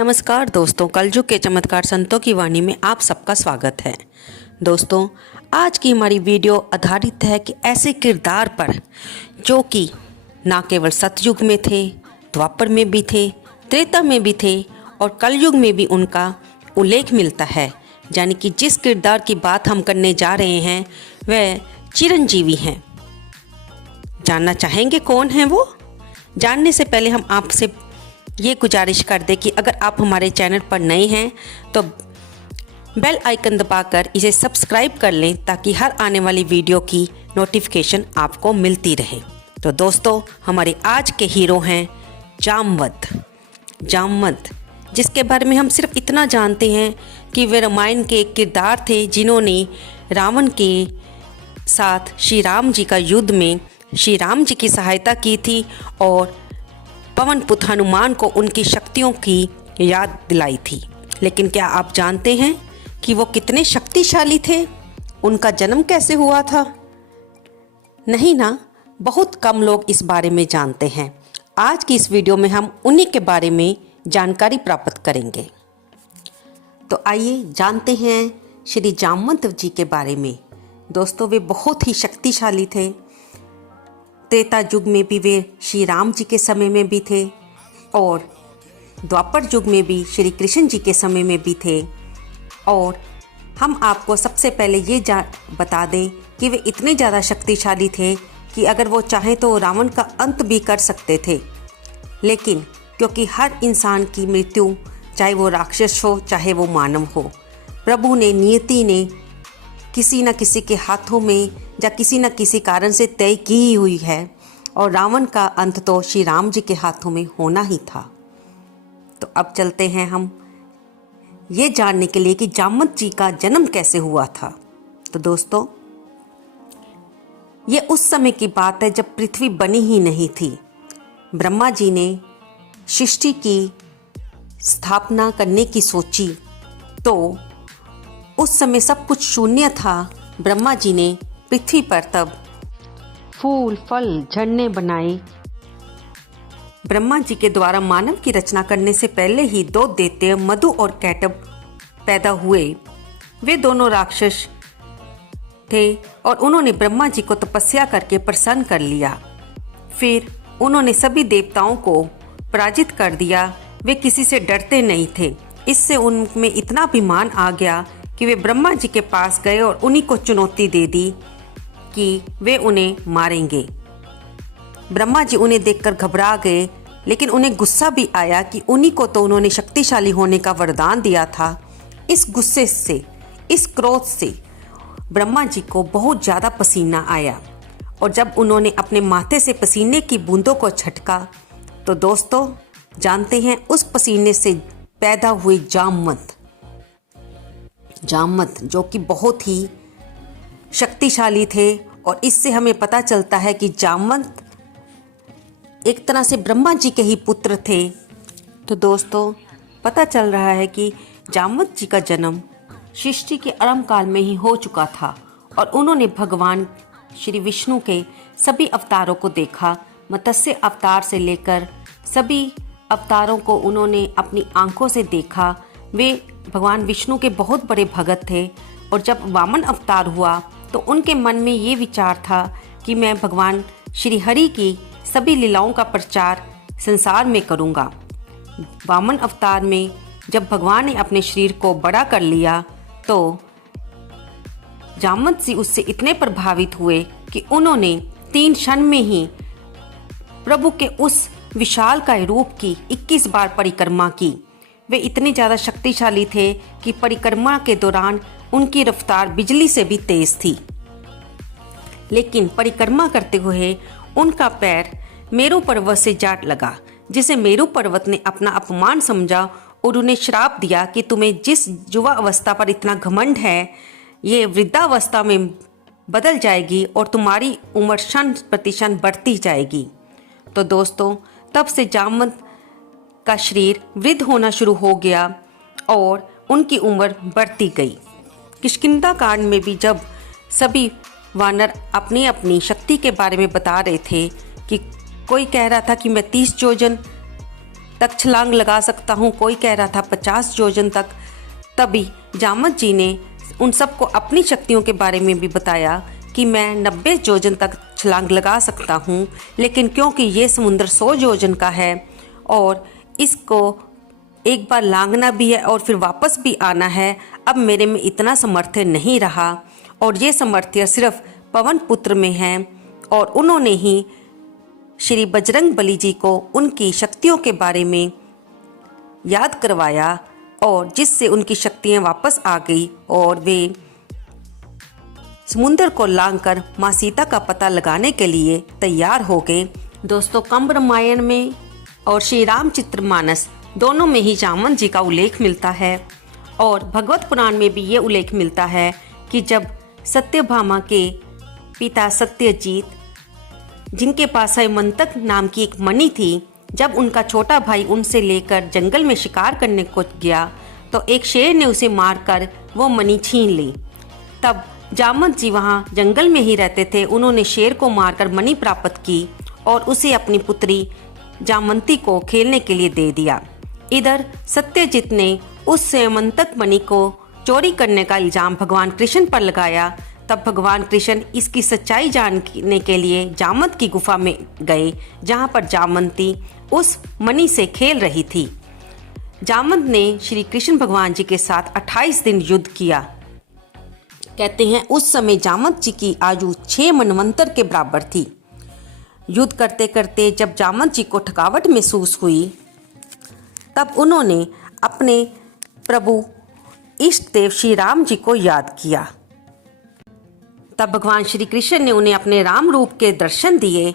नमस्कार दोस्तों, कलयुग के चमत्कार संतों की वाणी में आप सबका स्वागत है। दोस्तों, आज की हमारी वीडियो आधारित है कि ऐसे किरदार पर जो कि ना केवल सतयुग में थे, द्वापर में भी थे, त्रेता में भी थे और कलयुग में भी उनका उल्लेख मिलता है। यानी कि जिस किरदार की बात हम करने जा रहे हैं वह चिरंजीवी हैं। जानना चाहेंगे कौन है वो? जानने से पहले हम आपसे ये गुजारिश कर दें कि अगर आप हमारे चैनल पर नए हैं तो बेल आइकन दबाकर इसे सब्सक्राइब कर लें ताकि हर आने वाली वीडियो की नोटिफिकेशन आपको मिलती रहे। तो दोस्तों, हमारे आज के हीरो हैं जामवंत, जिसके बारे में हम सिर्फ इतना जानते हैं कि वे रामायण के एक किरदार थे जिन्होंने रावण के साथ श्री राम जी का युद्ध में श्री राम जी की सहायता की थी और पवन पुत्र हनुमान को उनकी शक्तियों की याद दिलाई थी। लेकिन क्या आप जानते हैं कि वो कितने शक्तिशाली थे? उनका जन्म कैसे हुआ था? नहीं ना, बहुत कम लोग इस बारे में जानते हैं। आज की इस वीडियो में हम उन्हीं के बारे में जानकारी प्राप्त करेंगे। तो आइए जानते हैं श्री जामवंत जी के बारे में। दोस्तों, वे बहुत ही शक्तिशाली थे। त्रेता युग में भी वे श्री राम जी के समय में भी थे और द्वापर युग में भी श्री कृष्ण जी के समय में भी थे। और हम आपको सबसे पहले ये बता दें कि वे इतने ज़्यादा शक्तिशाली थे कि अगर वो चाहें तो रावण का अंत भी कर सकते थे। लेकिन क्योंकि हर इंसान की मृत्यु, चाहे वो राक्षस हो चाहे वो मानव हो, प्रभु ने, नियति ने किसी न किसी के हाथों में या किसी न किसी कारण से तय की ही हुई है और रावण का अंत तो श्री राम जी के हाथों में होना ही था। तो अब चलते हैं हम ये जानने के लिए कि जामवंत जी का जन्म कैसे हुआ था। तो दोस्तों, ये उस समय की बात है जब पृथ्वी बनी ही नहीं थी। ब्रह्मा जी ने सृष्टि की स्थापना करने की सोची तो उस समय सब कुछ शून्य था। ब्रह्मा जी ने पृथ्वी पर तब फूल, फल, झरने बनाए। ब्रह्मा जी के द्वारा मानव की रचना करने से पहले ही दो दैत्य मधु और कैटब पैदा हुए। वे दोनों राक्षस थे और उन्होंने ब्रह्मा जी को तपस्या करके प्रसन्न कर लिया। फिर उन्होंने सभी देवताओं को पराजित कर दिया। वे किसी से डरते नहीं थे। इससे उनमें इतना अभिमान आ गया कि वे ब्रह्मा जी के पास गए और उन्हीं को चुनौती दे दी कि वे उन्हें मारेंगे। ब्रह्मा जी उन्हें देखकर घबरा गए, लेकिन उन्हें गुस्सा भी आया कि उन्हीं को तो उन्होंने शक्तिशाली होने का वरदान दिया था। इस गुस्से से, इस क्रोध से ब्रह्मा जी को बहुत ज़्यादा पसीना आया और जब उन्होंने अपने माथे से पसीने की बूंदों को छटका तो दोस्तों, जानते हैं उस पसीने से पैदा हुई जामवंत, जो कि बहुत ही शक्तिशाली थे। और इससे हमें पता चलता है कि जामवंत एक तरह से ब्रह्मा जी के ही पुत्र थे। तो दोस्तों, पता चल रहा है कि जामवंत जी का जन्म सृष्टि के आरंभ काल में ही हो चुका था और उन्होंने भगवान श्री विष्णु के सभी अवतारों को देखा। मत्स्य अवतार से लेकर सभी अवतारों को उन्होंने अपनी आंखों से देखा। वे भगवान विष्णु के बहुत बड़े भगत थे और जब वामन अवतार हुआ तो उनके मन में ये विचार था कि मैं भगवान श्री हरि की सभी लीलाओं का प्रचार संसार में करूँगा। वामन अवतार में जब भगवान ने अपने शरीर को बड़ा कर लिया तो जामवंत जी उससे इतने प्रभावित हुए कि उन्होंने 3 क्षण में ही प्रभु के उस विशालकाय रूप की 21 बार परिक्रमा की। वे इतने ज़्यादा शक्तिशाली थे कि परिक्रमा के दौरान उनकी रफ्तार बिजली से भी तेज थी। लेकिन परिक्रमा करते हुए उनका पैर मेरू पर्वत से जा लगा, जिसे मेरू पर्वत ने अपना अपमान समझा और उन्हें श्राप दिया कि तुम्हें जिस युवा अवस्था पर इतना घमंड है, ये वृद्धावस्था में बदल जाएगी और तुम्हारी उम्र क्षण प्रतिक्षण बढ़ती जाएगी। तो दोस्तों, तब से जामवंत का शरीर वृद्ध होना शुरू हो गया और उनकी उम्र बढ़ती गई। किष्किंधा कांड में भी जब सभी वानर अपनी अपनी शक्ति के बारे में बता रहे थे कि कोई कह रहा था कि मैं 30 योजन तक छलांग लगा सकता हूँ, कोई कह रहा था 50 योजन तक। तभी जामवंत जी ने उन सबको अपनी शक्तियों के बारे में भी बताया कि मैं 90 योजन तक छलांग लगा सकता हूँ, लेकिन क्योंकि ये समुद्र 100 योजन का है और इसको एक बार लांघना भी है और फिर वापस भी आना है, अब मेरे में इतना सामर्थ्य नहीं रहा और ये सामर्थ्य सिर्फ पवन पुत्र में है। और उन्होंने ही श्री बजरंग बली जी को उनकी शक्तियों के बारे में याद करवाया और जिससे उनकी शक्तियाँ वापस आ गई और वे समुद्र को लांघकर माँ सीता का पता लगाने के लिए तैयार हो गए। दोस्तों, कंब रामायण में और श्री रामचरितमानस दोनों में ही जामवंत जी का उल्लेख मिलता है और भगवत पुराण में भी ये उल्लेख मिलता है कि जब सत्यभामा के पिता सत्यजीत, जिनके पास हैमंतक नाम की एक मणि थी, जब उनका छोटा भाई उनसे लेकर जंगल में शिकार करने को गया तो एक शेर ने उसे मारकर वो मणि छीन ली। तब जामवंत जी वहाँ जंगल में ही रहते थे, उन्होंने शेर को मारकर मणि प्राप्त की और उसे अपनी पुत्री जामवंती को खेलने के लिए दे दिया। इधर सत्यजीत ने उस हैमंतक मणि को चोरी करने का इल्जाम भगवान कृष्ण पर लगाया। तब भगवान कृष्ण इसकी सच्चाई जानने के लिए जामवंत की गुफा में गए, जहाँ पर जामवंती उस मणि से खेल रही थी। जामवंत ने श्री कृष्ण भगवान जी के साथ 28 दिन युद्ध किया। कहते हैं उस समय जामवंत जी की आयु 6 मनवंतर के बराबर थी। युद्ध करते करते जब जामवंत जी को थकावट महसूस हुई, तब उन्होंने अपने प्रभु इष्ट देव श्री राम जी को याद किया। तब भगवान श्री कृष्ण ने उन्हें अपने राम रूप के दर्शन दिए।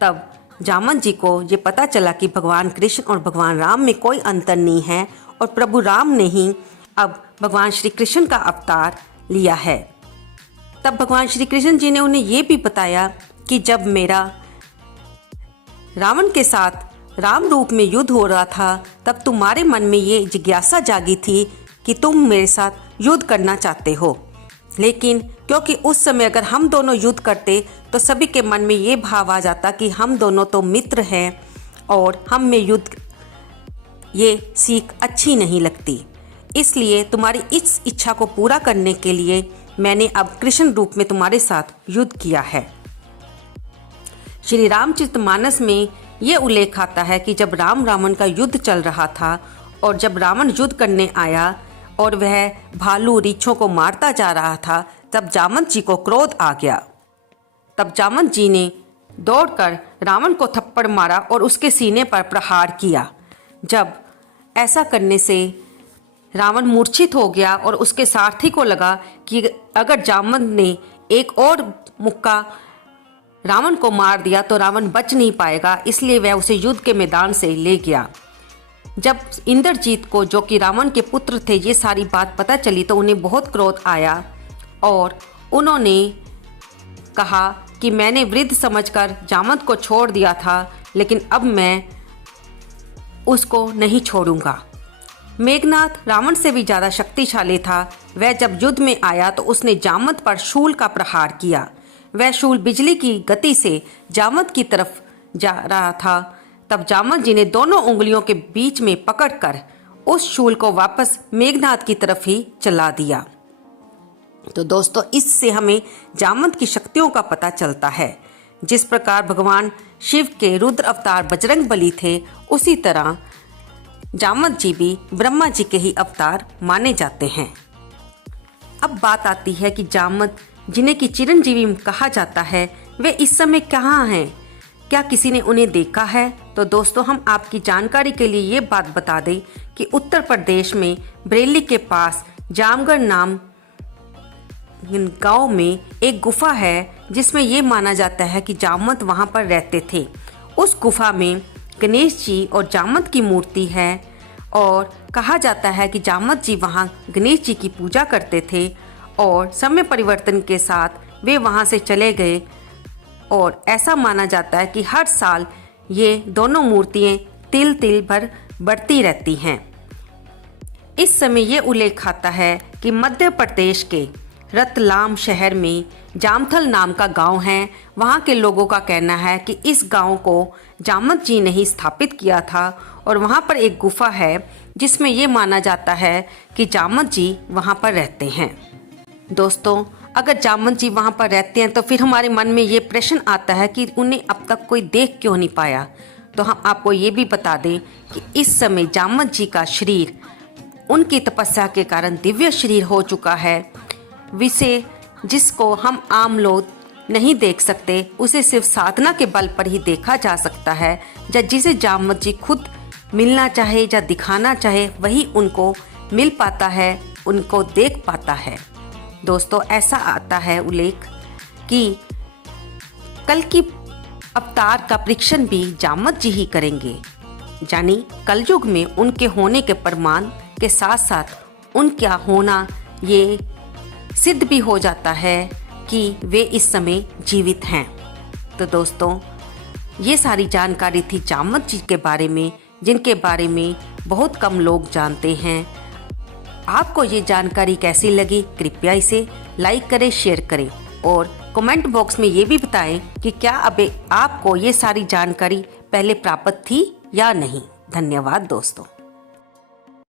तब जामवंत जी को ये पता चला कि भगवान कृष्ण और भगवान राम में कोई अंतर नहीं है और प्रभु राम ने ही अब भगवान श्री कृष्ण का अवतार लिया है। तब भगवान श्री कृष्ण जी ने उन्हें ये भी बताया कि जब मेरा रावण के साथ राम रूप में युद्ध हो रहा था, तब तुम्हारे मन में ये जिज्ञासा जागी थी कि तुम मेरे साथ युद्ध करना चाहते हो, लेकिन क्योंकि उस समय अगर हम दोनों युद्ध करते तो सभी के मन में ये भाव आ जाता कि हम दोनों तो मित्र हैं और हम में युद्ध, ये सीख अच्छी नहीं लगती। इसलिए तुम्हारी इस इच्छा को पूरा करने के लिए मैंने अब कृष्ण रूप में तुम्हारे साथ युद्ध किया है। श्री रामचरितमानस में ये उल्लेख आता है कि जब राम रावण का युद्ध चल रहा था और जब रावण युद्ध करने आया और वह भालू रीछों को मारता जा रहा था, तब जामवंत जी को क्रोध आ गया। तब जामवंत जी ने दौड़कर रावण को थप्पड़ मारा और उसके सीने पर प्रहार किया। जब ऐसा करने से रावण मूर्छित हो गया और उसके सारथी को लगा कि अगर जामवंत ने एक और मुक्का रावण को मार दिया तो रावण बच नहीं पाएगा, इसलिए वह उसे युद्ध के मैदान से ले गया। जब इंद्रजीत को, जो कि रावण के पुत्र थे, ये सारी बात पता चली तो उन्हें बहुत क्रोध आया और उन्होंने कहा कि मैंने वृद्ध समझकर जामवंत को छोड़ दिया था, लेकिन अब मैं उसको नहीं छोड़ूंगा। मेघनाथ रावण से भी ज़्यादा शक्तिशाली था। वह जब युद्ध में आया तो उसने जामवंत पर शूल का प्रहार किया। वह शूल बिजली की गति से जामवंत की तरफ जा रहा था। तब जामवंत जी ने दोनों उंगलियों के बीच में पकड़कर उस शूल को वापस मेघनाथ की तरफ ही चला दिया। तो दोस्तों, इससे हमें जामवंत की शक्तियों का पता चलता है। जिस प्रकार भगवान शिव के रुद्र अवतार बजरंग बली थे, उसी तरह जामवंत जी भी ब्रह्मा जी के ही अवतार माने जाते हैं। अब बात आती है कि जामवंत, जिन्हें कि चिरंजीवी कहा जाता है, वे इस समय कहाँ हैं? क्या किसी ने उन्हें देखा है? तो दोस्तों, हम आपकी जानकारी के लिए ये बात बता दें कि उत्तर प्रदेश में बरेली के पास जामगढ़ नाम गांव में एक गुफा है, जिसमें ये माना जाता है कि जामवंत वहां पर रहते थे। उस गुफा में गणेश जी और जामवंत की मूर्ति है और कहा जाता है कि जामवंत जी वहां गणेश जी की पूजा करते थे और समय परिवर्तन के साथ वे वहां से चले गए और ऐसा माना जाता है कि हर साल ये दोनों मूर्तियाँ तिल तिल भर बढ़ती रहती हैं। इस समय ये उल्लेख आता है कि मध्य प्रदेश के रतलाम शहर में जामथल नाम का गांव है। वहां के लोगों का कहना है कि इस गांव को जामवंत जी ने ही स्थापित किया था और वहाँ पर एक गुफा है जिसमें ये माना जाता है कि जामवंत जी वहाँ पर रहते हैं। दोस्तों, अगर जामवंत जी वहाँ पर रहते हैं तो फिर हमारे मन में ये प्रश्न आता है कि उन्हें अब तक कोई देख क्यों नहीं पाया। तो हम आपको ये भी बता दें कि इस समय जामवंत जी का शरीर उनकी तपस्या के कारण दिव्य शरीर हो चुका है, विषय जिसको हम आम लोग नहीं देख सकते, उसे सिर्फ साधना के बल पर ही देखा जा सकता है। या जिसे जामवंत जी खुद मिलना चाहे या दिखाना चाहे वही उनको मिल पाता है, उनको देख पाता है। दोस्तों, ऐसा आता है उल्लेख कि कल की अवतार का परीक्षण भी जामवंत जी ही करेंगे, यानी कलयुग में उनके होने के प्रमाण के साथ साथ उनका होना ये सिद्ध भी हो जाता है कि वे इस समय जीवित हैं। तो दोस्तों, ये सारी जानकारी थी जामवंत जी के बारे में, जिनके बारे में बहुत कम लोग जानते हैं। आपको ये जानकारी कैसी लगी? कृपया इसे लाइक करें, शेयर करें और कमेंट बॉक्स में ये भी बताएं कि क्या अभी आपको ये सारी जानकारी पहले प्राप्त थी या नहीं। धन्यवाद दोस्तों।